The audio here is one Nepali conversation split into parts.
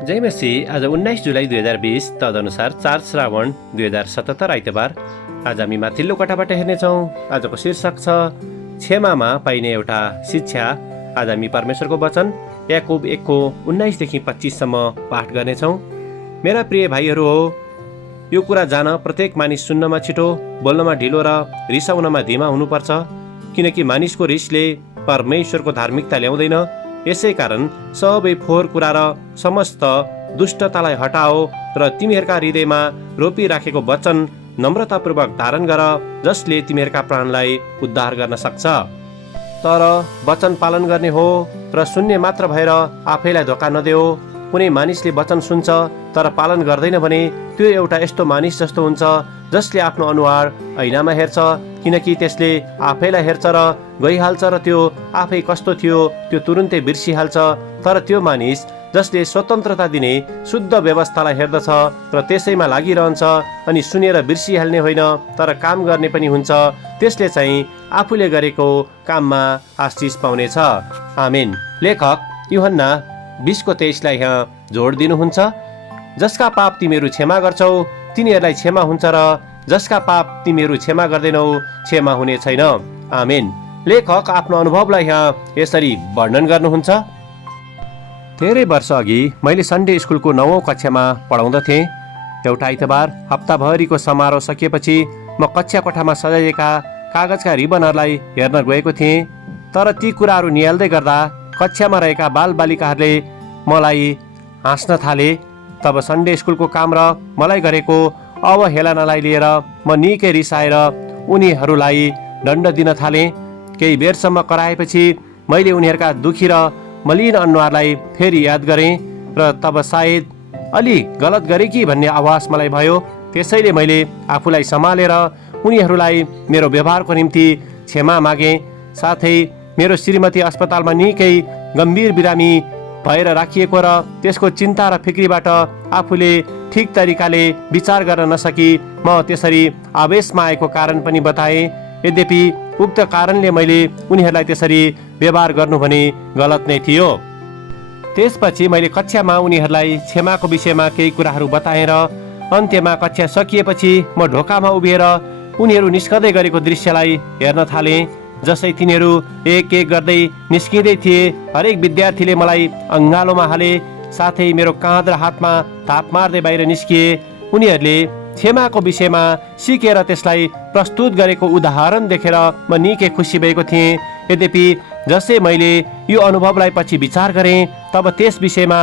जय मसी। आज 19 जुलाई 2020 तदनुसार 4 श्रावण 2077 आइतबार। आज हामी माथिल्लो कोठाबाट हेर्नेछौँ। आजको शीर्षक छ क्षमामा पाइने एउटा शिक्षा। आज हामी परमेश्वरको वचन याकोब 1:19 देखि 25सम्म पाठ गर्नेछौँ। मेरा प्रिय भाइहरू हो, यो कुरा जान प्रत्येक मानिस सुन्नमा छिटो, बोल्नमा ढिलो र रिसाउनमा धीमा हुनुपर्छ, किनकि मानिसको रिसले परमेश्वरको धार्मिकता ल्याउँदैन। यसै कारण सबै फोहोर कुरा र समस्त दुष्टतालाई हटाओ र तिमीहरूका हृदयमा रोपिराखेको वचन नम्रतापूर्वक धारण गर, जसले तिमीहरूका प्राणलाई उद्धार गर्न सक्छ। तर वचन पालन गर्ने हो र सुन्ने मात्र भएर आफैलाई धोका नदेऊ। कुनै मानिसले वचन सुन्छ तर पालन गर्दैन भने त्यो एउटा यस्तो मानिस जस्तो हुन्छ जसले आफ्नो अनुहार ऐनामा हेर्छ, किनकि त्यसले आफैलाई हेर्छ र गइहाल्छ र त्यो आफै कस्तो थियो त्यो तुरुन्तै बिर्सिहाल्छ। तर त्यो मानिस जसले स्वतन्त्रता दिने शुद्ध व्यवस्थालाई हेर्दछ र त्यसैमा लागिरहन्छ अनि सुनेर बिर्सिहाल्ने होइन तर काम गर्ने पनि हुन्छ, त्यसले चाहिँ आफूले गरेको काममा आशिष पाउनेछ। आमेन। लेखक यूहन्ना 20:23 यहाँ जोड दिनुहुन्छ। जसका पाप तिमीहरू क्षमा गर्छौ तिनीहरूलाई क्षमा हुन्छ र जसका पाप तिमीहरू क्षमा गर्दैनौ क्षमा हुने छैन। आमेन। लेखक आफ्नो अनुभवलाई यहाँ यसरी वर्णन गर्नुहुन्छ। धेरै वर्ष अघि मैले सन्डे स्कुलको 9औं कक्षामा पढाउँदथेँ। एउटा आइतबार हप्ताभरिको समारोह सकिएपछि म कक्षा कोठामा सजाइएका कागजका रिबनहरूलाई हेर्न गएको थिएँ। तर ती कुराहरू निहाल्दै गर्दा कक्षामा रहेका बालबालिकाहरूले मलाई हाँस्न थाले। तब सन्डे स्कुलको काम र मलाई गरेको अवहेलनालाई लिएर म निकै रिसाएर उनीहरूलाई दण्ड दिन थालेँ। केही बेरसम्म कराएपछि मैले उनीहरूका दुखी र मलिन अनुहारलाई फेरि याद गरेँ र तब सायद अलि गलत गरेँ कि भन्ने आभास मलाई भयो। त्यसैले मैले आफूलाई सम्हालेर उनीहरूलाई मेरो व्यवहारको निम्ति क्षमा मागेँ। साथै मेरो श्रीमती अस्पतालमा निकै गम्भीर बिरामी भएर राखिएको र त्यसको चिन्ता र फिक्रीबाट आफूले ठिक तरिकाले विचार गर्न नसकी म त्यसरी आवेशमा आएको कारण पनि बताएँ। यद्यपि उक्त कारणले मैले उनीहरूलाई त्यसरी व्यवहार गर्नु भने गलत नै थियो। त्यसपछि मैले कक्षामा उनीहरूलाई क्षमाको विषयमा केही कुराहरू बताएर अन्त्यमा कक्षा सकिएपछि म ढोकामा उभिएर उनीहरू निस्कँदै गरेको दृश्यलाई हेर्न थालेँ। जसै तिनीहरू एक एक गर्दै निस्किँदै थिए, हरेक विद्यार्थीले मलाई अङ्गालोमा हाले, साथै मेरो काँध र हातमा थाप मार्दै बाहिर निस्किए। उनीहरूले क्षमाको विषयमा सिकेर त्यसलाई प्रस्तुत गरेको उदाहरण देखेर म निकै खुसी भएको थिएँ। यद्यपि जसै मैले यो अनुभवलाई पछि विचार गरेँ तब त्यस विषयमा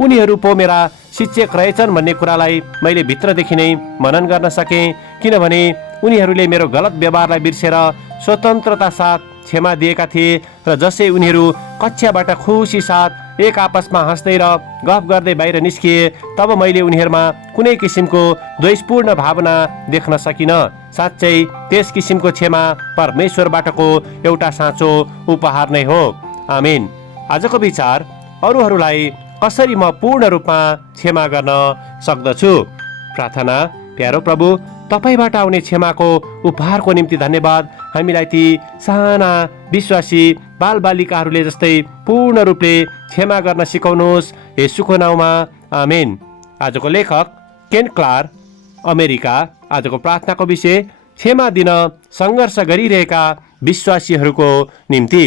उनीहरू पो मेरा शिक्षक रहेछन् भन्ने कुरालाई मैले भित्रदेखि नै मनन गर्न सकेँ, किनभने उनीहरूले मेरो गलत व्यवहारलाई बिर्सेर स्वतन्त्रता साथ क्षमा दिएका थिए। र जसै उनीहरू कक्षाबाट खुसी साथ एक आपसमा हाँस्दै र गफ गर्दै बाहिर निस्किए तब मैले उनीहरूमा कुनै किसिमको द्वेषपूर्ण भावना देख्न सकिनँ। साँच्चै त्यस किसिमको क्षमा परमेश्वरबाटको एउटा साँचो उपहार नै हो। आमेन। आजको विचार, अरूहरूलाई कसरी म पूर्ण रूपमा क्षमा गर्न सक्दछु। प्रार्थना। प्यारो प्रभु, तपाईबाट आउने क्षमाको उपहारको निम्ति धन्यवाद। हामीलाई ती साना विश्वासी बालबालिकाहरूले जस्तै पूर्ण रूपले क्षमा गर्न सिकाउनुहोस्, येशूको नाउँमा। आमेन। आजको लेखक केन क्लार, अमेरिका। आजको प्रार्थनाको विषय क्षमा दिन सङ्घर्ष गरिरहेका विश्वासीहरूको निम्ति।